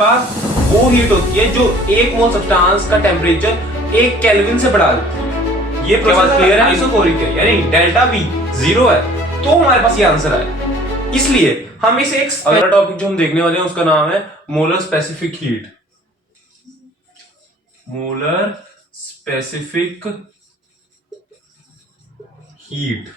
पास वो हीट होती है जो एक मोल सब्सटेंस का टेम्परेचर 1 केल्विन से बढ़ा देती है। ये प्रोसेस क्लियर है? आइसोकोरिक है, यानी डेल्टा V 0 है, तो हमारे पास ये आंसर है। इसलिए हम इसे एक अगला टॉपिक जो हम देखने वाले हैं उसका नाम है molar specific heat. Molar specific heat,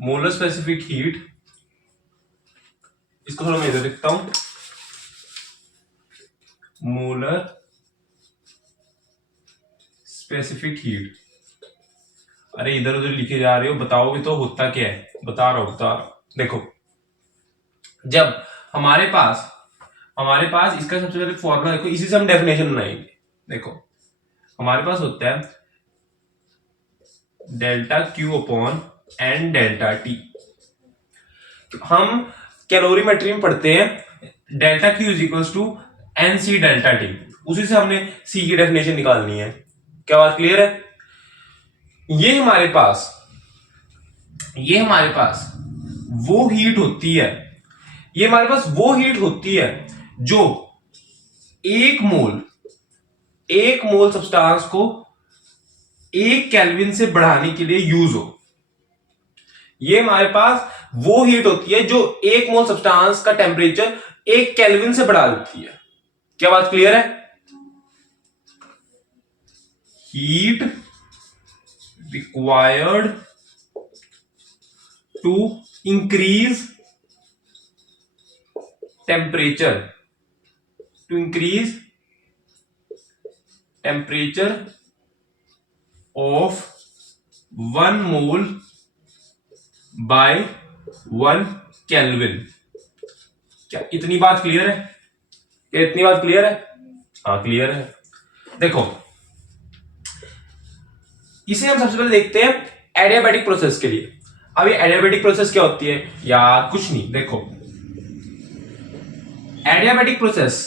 molar specific heat, इसको थोड़ा मैं इधर लिखता हूं, मोलर स्पेसिफिक हीट। अरे इधर उधर लिखे जा रहे हो, बताओगे तो होता क्या है, बता रहा हूं। देखो, जब हमारे पास इसका सबसे पहले फॉर्मूला देखो, इसी से हम डेफिनेशन बनाएंगे। देखो, हमारे पास होता है delta Q upon n delta T। तो हम कैलोरीमेट्री में पढ़ते हैं delta Q is equal to n C delta T, उसी से हमने C की डेफिनेशन निकालनी है। क्या बात क्लियर है? ये हमारे पास वो हीट होती है, जो एक मोल सब्सटेंस को 1 केल्विन से बढ़ाने के लिए यूज हो। ये हमारे पास वो हीट होती है जो एक मोल सब्सटेंस का टेम्परेचर 1 केल्विन से बढ़ा देती है। क्या बात क्लियर है? Heat required to increase temperature of 1 mole by 1 kelvin. क्या इतनी बात क्लियर है? हाँ क्लियर है। देखो, इसे हम सबसे पहले देखते हैं एडियाबैटिक प्रोसेस के लिए। अब ये एडियाबैटिक प्रोसेस क्या होती है यार? कुछ नहीं, देखो, एडियाबैटिक प्रोसेस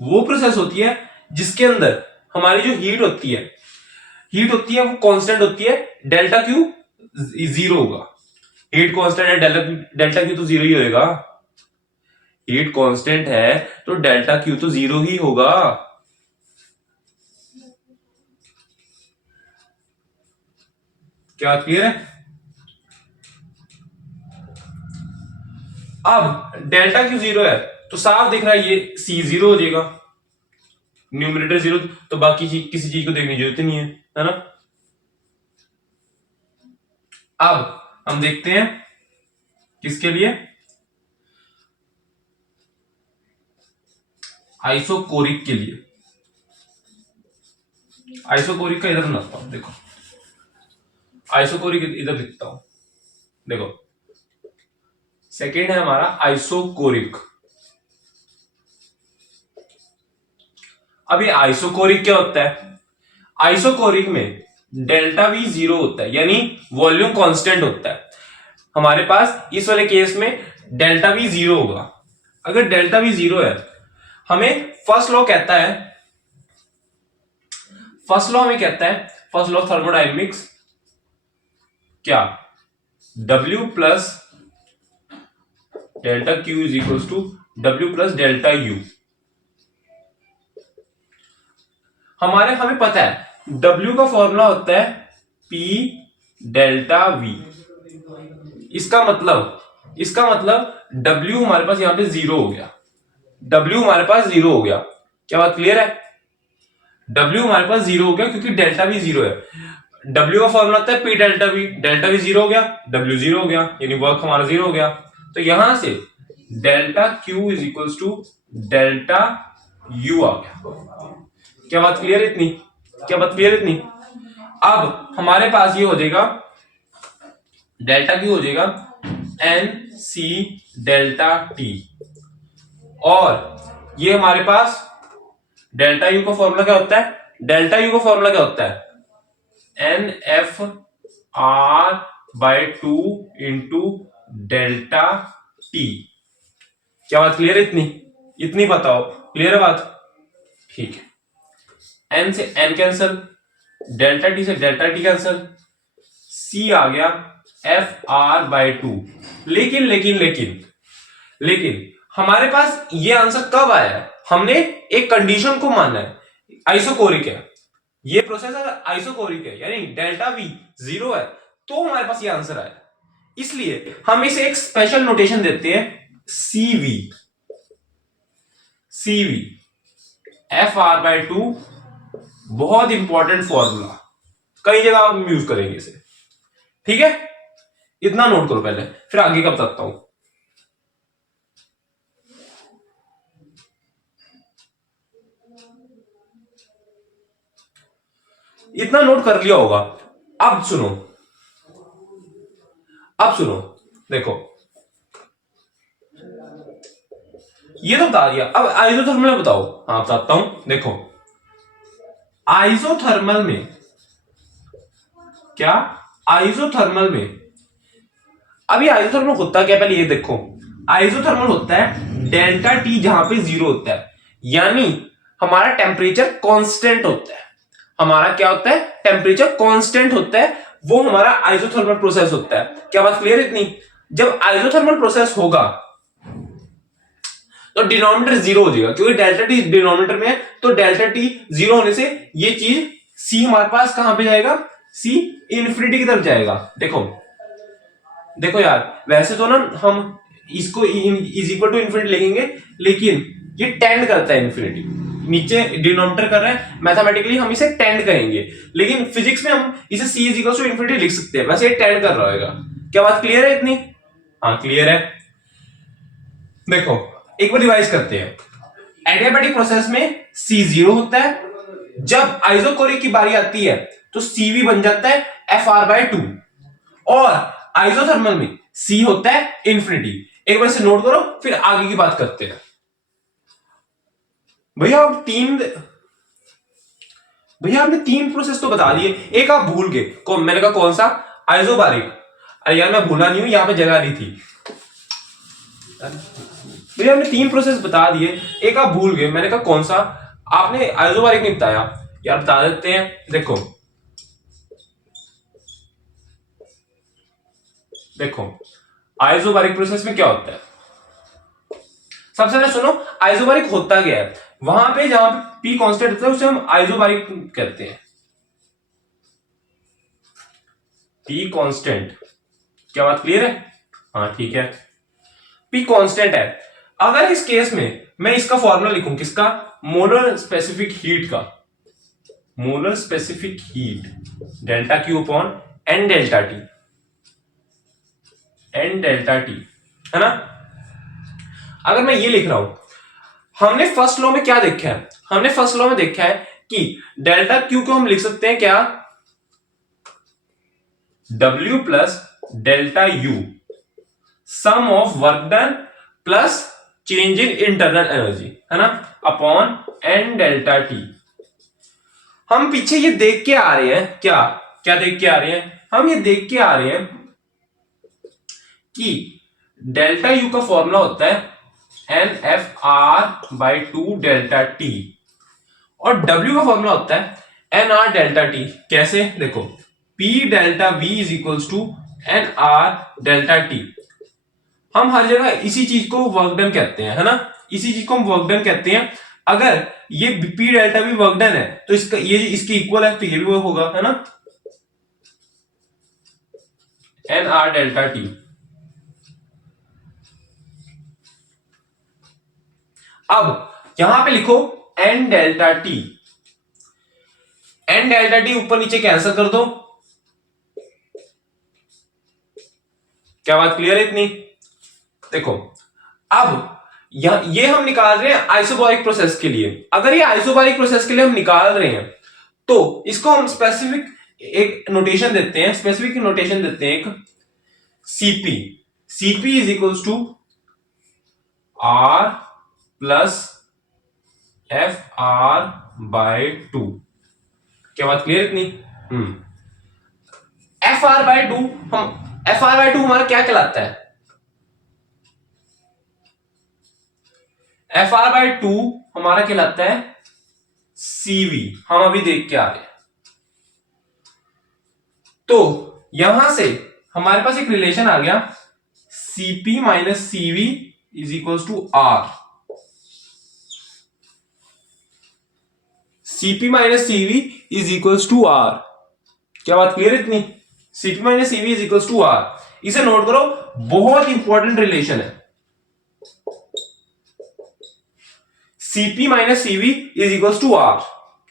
वो प्रोसेस होती है जिसके अंदर हमारी जो हीट होती है वो कांस्टेंट होती है। डेल्टा Q 0 होगा। हीट कांस्टेंट है, डेल्टा Q तो 0 ही होगा। हीट कांस्टेंट है तो डेल्टा Q तो 0 ही होगा। क्या क्लियर है? अब डेल्टा Q 0 है तो साफ दिख रहा है ये C 0 हो जाएगा, न्यूमरेटर 0, तो बाकी किसी चीज को देखने की जरूरत नहीं है ना। अब हम देखते हैं किसके लिए, आइसोकोरिक के लिए। आइसोकोरिक का इधर बनाता हूं, देखो, आइसोकोरिक इधर लिखता हूं। देखो, सेकेंड है हमारा आइसोकोरिक। अब ये आइसोकोरिक क्या होता है? आइसोकोरिक में डेल्टा V 0 होता है, यानी वॉल्यूम कांस्टेंट होता है। हमारे पास इस वाले केस में डेल्टा V 0 होगा। अगर डेल्टा V 0 है, हमें फर्स्ट लॉ हमें कहता है फर्स्ट लॉ थर्मोडायनेमिक्स, क्या? W plus delta Q is equal to W plus delta U। हमें पता है W का फॉर्मूला होता है P डेल्टा V। इसका मतलब W हमारे पास यहां पे 0 हो गया। क्या बात क्लियर है? W हमारे पास 0 हो गया क्योंकि डेल्टा V 0 है। W का फॉर्मूला होता है P delta V। Delta V 0 हो गया, W 0 हो गया, यानी वर्क हमारा 0 हो गया। तो यहां से delta Q is equal to delta U आ गया। क्या बात क्लियर इतनी? अब हमारे पास ये हो जाएगा, डेल्टा Q हो जाएगा NC डेल्टा T, और ये हमारे पास डेल्टा U का फॉर्मूला क्या होता है? NFR by 2 into delta T। क्या बात क्लियर? इतनी बताओ, क्लियर है बात? ठीक है। N से N कैंसल, डेल्टा T से डेल्टा T कैंसल, C आ गया FR बाय 2। लेकिन लेकिन हमारे पास ये आंसर कब आया है, हमने एक कंडीशन को माना है, आइसोकोरिक है, ये प्रोसेस अगर आइसोकोरिक है यानी डेल्टा वी 0 है तो हमारे पास ये आंसर आया। इसलिए हम इसे एक स्पेशल नोटेशन देते हैं, सीवी। सीवी FR/2 बहुत इंपॉर्टेंट फॉर्मूला, कई जगह हम यूज करेंगे इसे, ठीक है। इतना नोट करो पहले, फिर आगे का बताता हूं। इतना नोट कर लिया होगा। अब सुनो, देखो ये तो बता दिया, अब आइसोथर्मल में बताओ। हाँ बताता हूं, देखो आइसोथर्मल में क्या, आइसोथर्मल में अभी आइसोथर्मल होता क्या, पहले ये देखो। आइसोथर्मल होता है डेल्टा टी जहां पे 0 होता है, यानी हमारा टेम्परेचर कांस्टेंट होता है। हमारा क्या होता है, टेम्परेचर कांस्टेंट होता है, वो हमारा आइसोथर्मल प्रोसेस होता है। क्या बात क्लियर इतनी? जब आइसोथर्मल प्रोसेस होगा तो डिनोमिनेटर 0 हो जाएगा, क्योंकि डेल्टा टी डिनोमिनेटर में है, तो डेल्टा टी 0 होने से ये चीज सी हमारे पास कहां पे जाएगा, सी इन्फिनिटी की तरफ जाएगा। देखो यार, वैसे तो ना हम इसको इज इक्वल टू इन्फिनिटी लिखेंगे, लेकिन ये टेंड करता है इन्फिनिटी, नीचे डिनोमिनेटर कर रहे हैं, मैथमेटिकली हम इसे टेंड कहेंगे, लेकिन फिजिक्स में हम इसे सी इज इक्वल टू इन्फिनिटी लिख सकते हैं, वैसे ये टेंड कर रहा होगा। क्या बात क्लियर है इतनी? हाँ क्लियर है। देखो एक बार रिवाइज करते हैं। एडियाबैटिक प्रोसेस में सी 0 होता है, जब आइसोकोरिक की बारी आती है तो सीवी बन जाता है FR/2, और आइसोथर्मल में सी होता है इन्फिनिटी। एक बार से नोट करो, फिर आगे की बात करते हैं। भैया आपने 3 प्रोसेस तो बता दिए, एक आप भूल गए। मैंने कहा कौन सा? आइसोबारिक। अरे यार मैं भूला नहीं हूं, यहां पे जगह नहीं थी। भैया आपने 3 प्रोसेस बता दिए, एक आप भूल गए, मैंने कहा कौन सा? आपने आइसोबारिक नहीं बताया। यार बता देते हैं, देखो आइसोबारिक प्रोसेस में क्या होता है, सबसे पहले सुनो आइसोबारिक होता क्या है। वहां पे जहां पे पी कांस्टेंट होता है उसे हम आइसोबारिक कहते हैं, पी कांस्टेंट। क्या बात क्लियर है? हाँ ठीक है, पी कांस्टेंट है। अगर इस केस में मैं इसका फॉर्मूला लिखूं, किसका? मोलर स्पेसिफिक हीट का। Molar specific heat delta Q upon n delta T, n delta T, है ना। अगर मैं ये लिख रहा हूं, हमने फर्स्ट लॉ में क्या देखा है? हमने फर्स्ट लॉ में देखा है कि डेल्टा क्यू को हम लिख सकते हैं क्या, W plus delta U, sum of work done plus change in internal energy, है ना, अपॉन एन डेल्टा टी। हम पीछे ये देख के आ रहे हैं, क्या देख के आ रहे हैं? हम ये देख के आ रहे हैं कि डेल्टा यू का फॉर्मूला होता है NFR/2 डेल्टा टी, और W का फॉर्मूला होता है NR डेल्टा टी। कैसे? देखो P delta V is equals to NR delta T. हम हर जगह इसी चीज को वर्क डन कहते हैं, है ना, इसी चीज को हम वर्क डन कहते हैं। अगर ये P delta V work done है तो ये इसके इक्वल है, तो ये भी वो होगा, है ना, NR डेल्टा टी। अब यहां पे लिखो n delta T, n delta T ऊपर नीचे कैंसिल कर दो। क्या बात क्लियर है इतनी? देखो अब ये हम निकाल रहे हैं आइसोबारिक प्रोसेस के लिए। अगर ये आइसोबारिक प्रोसेस के लिए हम निकाल रहे हैं तो इसको हम स्पेसिफिक एक नोटेशन देते हैं, स्पेसिफिक नोटेशन देते हैं, एक CP. CP is equals to R plus FR/2। क्या बात क्लियर इतनी? FR/2, हम FR/2 हमारा क्या कहलाता है? FR/2 हमारा कहलाता है CV। हम अभी देख के आ रहे हैं, तो यहां से हमारे पास एक रिलेशन आ गया, CP minus CV is equal to R, CP minus CV is equal to R. क्या बात क्लियर है इतनी? CP minus CV is equal to R, इसे नोट करो, बहुत इंपॉर्टेंट रिलेशन है। CP minus CV is equal to R,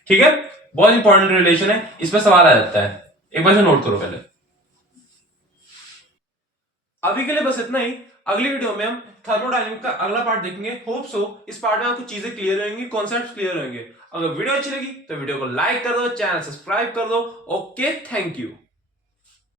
ठीक है, बहुत इंपॉर्टेंट रिलेशन है, इस पर सवाल आ जाता है, एक बार से नोट करो पहले। अभी के लिए बस इतना ही, अगली वीडियो में हम थर्मोडायनेमिक्स का अगला पार्ट देखेंगे। होप सो इस पार्ट में आपको चीजें क्लियर होंगी, कॉन्सेप्ट्स क्लियर होंगे। अगर वीडियो अच्छी लगी तो वीडियो को लाइक कर दो, चैनल सब्सक्राइब कर दो। Okay, thank you.